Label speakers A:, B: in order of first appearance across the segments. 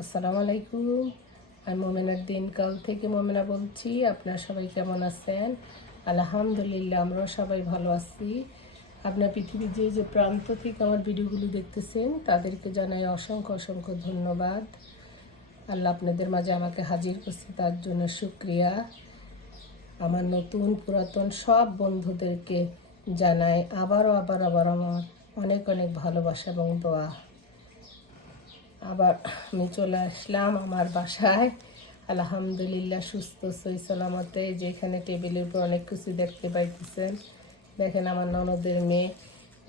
A: আসসালামু আলাইকুম। আমি মোমেনার দিনকাল থেকে মোমেনা বলছি। আপনারা সবাই কেমন আছেন? আলহামদুলিল্লাহ, আমরাও সবাই ভালো আছি। আপনার পৃথিবীর যে যে প্রান্ত থেকে আমার ভিডিওগুলো দেখতেছেন, তাদেরকে জানাই অসংখ্য অসংখ্য ধন্যবাদ। আল্লাহ আপনাদের মাঝে আমাকে হাজির করছে, তার জন্য শুক্রিয়া। আমার নতুন, পুরাতন সব বন্ধুদেরকে জানাই আবারও আবার আবার আমার অনেক অনেক ভালোবাসা এবং দোয়া। আবার আমি চলে আসলাম আমার বাসায়। আলহামদুলিল্লাহ সুস্থ, সই সালামতে। যেখানে টেবিলের উপর অনেক কিছু দেখতে পাইতেছেন। দেখেন আমার ননদের মেয়ে,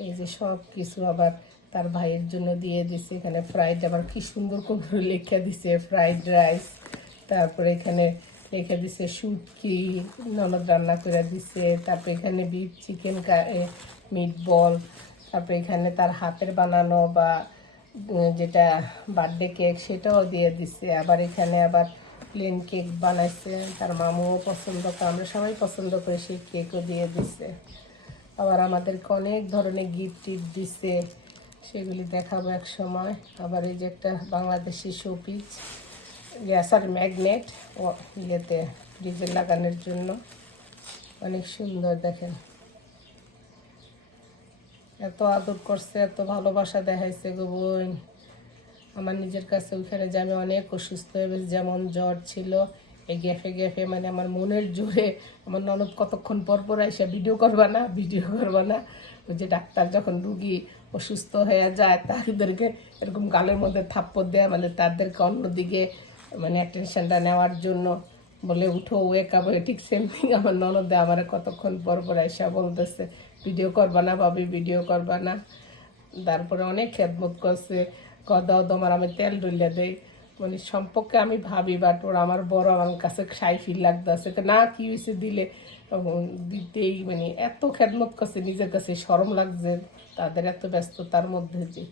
A: এই যে সব কিছু আবার তার ভাইয়ের জন্য দিয়ে দিছে। এখানে ফ্রাইড আবার কি সুন্দর করে লেখা দিছে ফ্রাইড রাইস তারপরে এখানে রেখে দিছে, শুটকি ননদ রান্না করে দিছে। তারপরে এখানে বিফ চিকেন মিট বল তারপরে এখানে তার হাতের বানানো বা যেটা বার্থডে কেক সেটাও দিয়ে দিছে। আবার এখানে আবার প্লেন কেক বানাইছে। তার মামুও পছন্দ করে, আমরা সবাই পছন্দ করে সেই কেকও দিয়ে দিছে। আবার আমাদেরকে অনেক ধরনের গিফট টিফট দিছে। সেগুলি দেখাবো এক সময়। আবার এই যে একটা বাংলাদেশি শোপিস গ্যাসার ম্যাগনেট ও ইয়েতে ফ্রিজে লাগানোর জন্য। অনেক সুন্দর দেখেন। এত আদর করছে, এত ভালোবাসা দেখাইছে গো বোন। আমার নিজের কাছে ওইখানে যে আমি অনেক অসুস্থ হয়ে গেছি যেমন জ্বর ছিল এই গ্যাফে গ্যাফে মানে আমার মনের জোরে আমার ননদ কতক্ষণ পর পর এসে ভিডিও করবা না ভিডিও করবা না। ওই যে ডাক্তার যখন রুগী অসুস্থ হয়ে যায়, তাদেরকে এরকম গালের মধ্যে থাপ্পড় দেয় মানে তাদেরকে অন্যদিকে মানে অ্যাটেনশনটা নেওয়ার জন্য বলে, উঠো ওয়েক আপ ঠিক সেম থিং আমার ননদে আমার কতক্ষণ পর পর এসে বলতেছে। ভিডিও করবা না, ভাবি ভিডিও করবা না। তারপরে অনেক খেদমত করছে কদাও তোমার আমি তেল ডুলিয়া দেই। মানে সম্পর্কে আমি ভাবি বাট ওরা আমার বড় আমার কাছে সাই ফিল লাগতেছে না, কি হয়েছে দিলে? দিতেই মানে এত খেদমত করছে, নিজের কাছে সরম লাগছে তাদের এত ব্যস্ততার মধ্যে যে,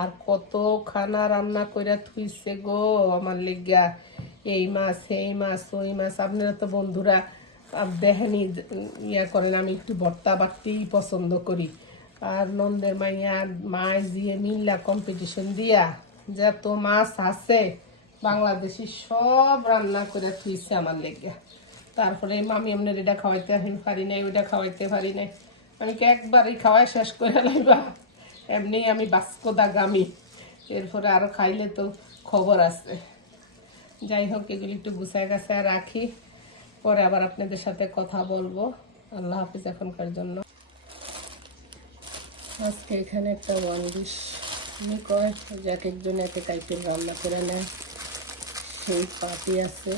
A: আর কত খানা রান্না করে থুইছে গো আমার লেগা? এই মাছ এই মাছ, ওই মাছ, আপনারা তো বন্ধুরা দেখেনি ইয়া করেন, আমি একটু বর্তা বাটতেই পছন্দ করি। আর নন্দের মাইয়া মাছ দিয়ে মিল্লা কম্পিটিশন দিয়া যত মাছ আছে, বাংলাদেশি সব রান্না করে থুইছে আমার লেগে। তারপরে মামি আপনার এটা খাওয়াইতে পারি নাই, ওইটা খাওয়াইতে পারি নাই। আমি কি একবারই খাওয়াই শেষ করে লাইবা? এমনি আমি বাস্কদা গামি এরপরে আরও খাইলে তো খবর আছে। যাই হোক, এগুলি একটু গুছায় গাছায় রাখি। পরে আবার আপনাদের সাথে কথা বলব। আল্লাহ হাফিজ এখনকার জন্য। আজকে এখানে একটা ওয়ান ডিশ কয়। এক একজন এক রান্না করে নেয়। সেই পাটি আছে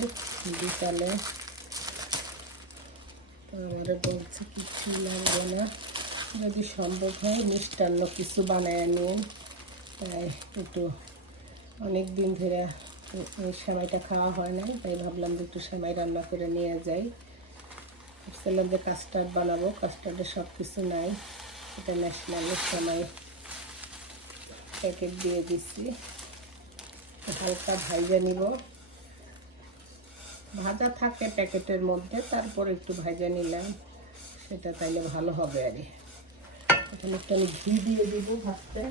A: বিকালে আমারে বলছে কিছু লাগবে না। যদি সম্ভব হয় মিষ্টান্ন কিছু বানায় নিন তাই একটু অনেক দিন ধরে এই সময়টা খাওয়া হয় নাই, তাই ভাবলাম যে একটু সেমাই রান্না করে নিয়ে যাই। ভাবছিলাম যে কাস্টার্ড বানাবো কাস্টার্ডে সব কিছু নাই, এটা ন্যাশনালের সময় প্যাকেট দিয়ে দিচ্ছি। হালকা ভাইজা নিব। ভাজা থাকে প্যাকেটের মধ্যে, তারপর একটু ভাজা নিলাম, সেটা তাইলে ভালো হবে আর এখানে একটু আমি ঘি দিয়ে দিব ভাজতে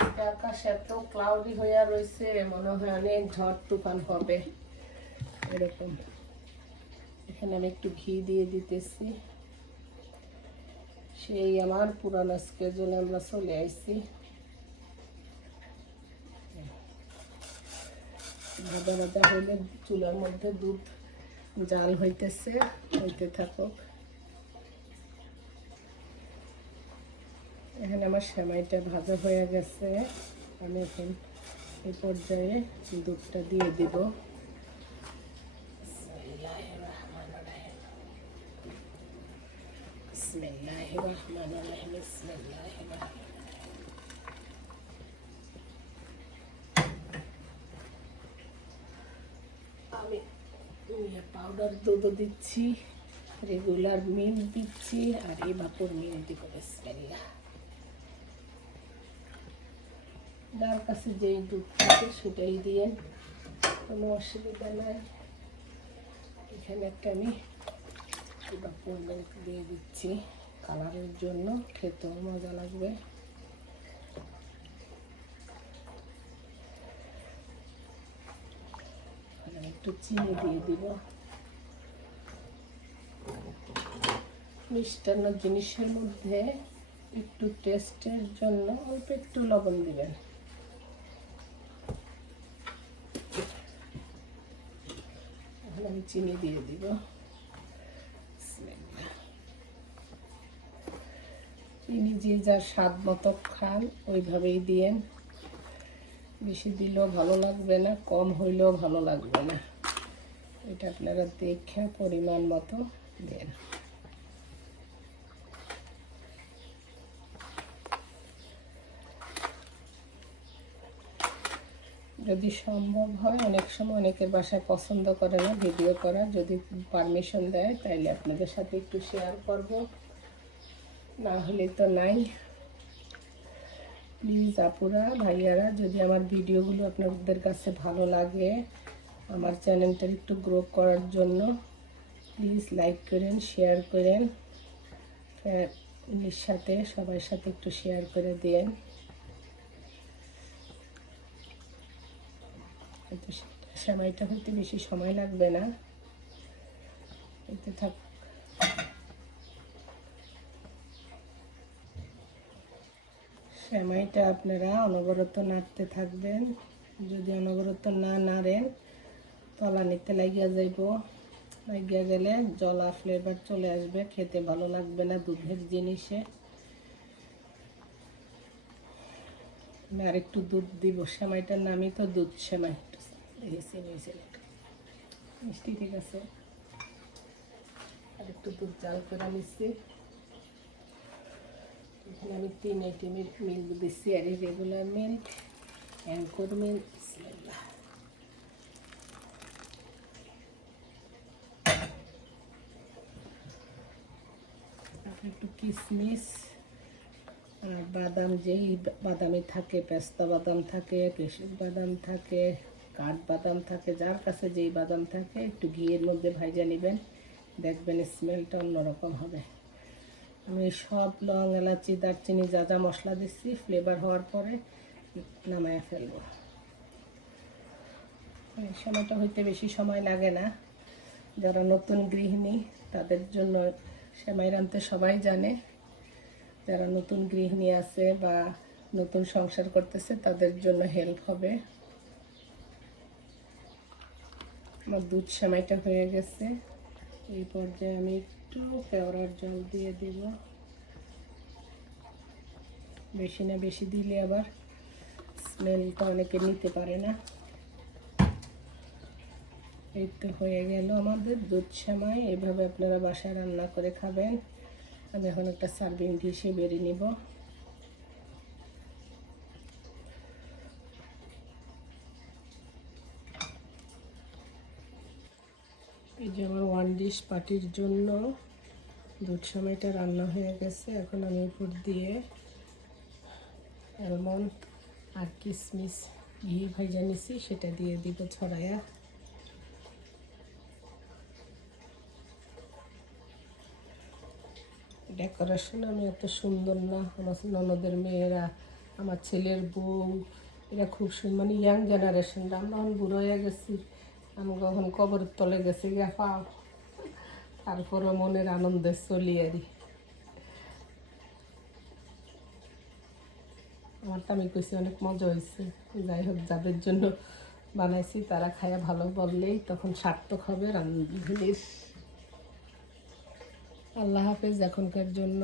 A: আজকে আকাশ এত ক্লাউডি হইয়া রয়েছে মনে হয় অনেক ঝড় তুফান হবে। এরকম। এখানে আমি একটু ঘি দিয়ে দিতেছি। সেই আমার পুরানো স্কেজুলে আমরা চলে আইছি। ভাজা ভাজা হইলে চুলার মধ্যে দুধ জাল হইতেছে, হইতে থাকুক। এখানে আমার সেমাইটা ভাজা হয়ে গেছে। আমি এখন এই পর্যায়ে দুধটা দিয়ে দিব। আমি পাউডার দুধও দিচ্ছি রেগুলার মিল্ক দিচ্ছি, আর এই বাপুর মিল্ক দিব, বিসমিল্লাহ। যার কাছে যেই দুধ থাকে সেটাই দিয়ে কোনো অসুবিধা নাই। এখানে একটা আমি দিয়ে দিচ্ছি কালারের জন্য, খেতেও মজা লাগবে। একটু চিনি দিয়ে দিব। মিষ্টান্ন জিনিসের মধ্যে একটু টেস্টের জন্য অল্প একটু লবণ দিবেন এখন আমি চিনি দিয়ে দিব। চিনি যে যার স্বাদ মতো খান, ওইভাবেই দিয়েন। বেশি দিলেও ভালো লাগবে না, কম হইলেও ভালো লাগবে না। এটা আপনারা দেখে পরিমাণ মতো দেন। যদি সম্ভব হয়, অনেক সময় অনেকের বাসায় পছন্দ করে না, ভিডিও করা, যদি পারমিশন দেয়, তাইলে আপনাদের সাথে একটু শেয়ার করব। না হলে তো নাই। প্লিজ আপুরা, ভাইয়ারা, যদি আমার ভিডিওগুলো আপনাদের কাছে ভালো লাগে, আমার চ্যানেলটা একটু গ্রো করার জন্য প্লিজ লাইক করেন শেয়ার করেন। ফ্যামিলির সাথে, সবার সাথে একটু শেয়ার করে দেন। হয়তো সেমাইটা হইতে বেশি সময় লাগবে না। এতে থাক। সেমাইটা আপনারা অনবরত নাড়তে থাকবেন। যদি অনবরত না নাড়েন তলা নিতে লাগিয়া যাইব। লাগিয়া গেলে জলা ফ্লেভার চলে আসবে, খেতে ভালো লাগবে না দুধের জিনিসে। আর একটু দুধ দিব। সেমাইটার নামই তো দুধ সেমাই দেখেছি নিয়েছি মিষ্টি ঠিক আছে। আর একটু দুধ জাল করে নিচ্ছি আমি তিন আইটেমের মিল্ক দিচ্ছি আর এই রেগুলার মিল্ক অ্যাঙ্কর মিল্ক একটু কিশমিশ আর বাদাম, যেই বাদামে থাকে, পেস্তা বাদাম থাকে, কেশর বাদাম থাকে কাঠ বাদাম থাকে, যার কাছে যেই বাদাম থাকে, একটু ঘিয়ের মধ্যে ভাইজা নেবেন। দেখবেন স্মেলটা অন্যরকম হবে। আমি সব লং এলাচি, দারচিনি, যা যা মশলা দিচ্ছি ফ্লেভার হওয়ার পরে নামায় ফেলব। এই সময়টা হইতে বেশি সময় লাগে না। যারা নতুন গৃহিণী, তাদের জন্য সেমাই রাঁধতে সবাই জানে। যারা নতুন গৃহিণী আছে বা নতুন সংসার করতেছে, তাদের জন্য হেল্প হবে। আমার দুধ সেমাইটা হয়ে গেছে। এই পর্যায়ে আমি একটু কেওড়ার জল দিয়ে দিব। বেশি না বেশি দিলে আবার স্মেলটা অনেকে নিতে পারে না। এই তো হয়ে গেল আমাদের দুধ সেমাই। এভাবে আপনারা বাসায় রান্না করে খাবেন। আমি এখন একটা সার্ভিং ডিশে বেরিয়ে নিব এই যে আমার ওয়ান ডিশ পার্টির জন্য দুধ সময়টা রান্না হয়ে গেছে। এখন আমি উপর দিয়ে অ্যালমন্ড আর কিশমিশ ঘি ভাইজা নিছি, সেটা দিয়ে দিব ছড়ায়া। ডেকোরেশন আমি এত সুন্দর না, আমার ননদের মেয়েরা, আমার ছেলের বউ, এরা খুব সুন্দর মানে ইয়াং জেনারেশনটা আমরা বুড়ো হয়ে গেছি, আমি কখন কবরের তলে গেছি গা পাও তারপরে মনের আনন্দে চলি আরি আমার তো আমি কইছি, অনেক মজা হয়েছে যাই হোক, যাদের জন্য বানাইছি, তারা খায়া ভালো বললেই তখন সার্থক হবে রান্না জিনিস আল্লাহ হাফেজ এখনকার জন্য।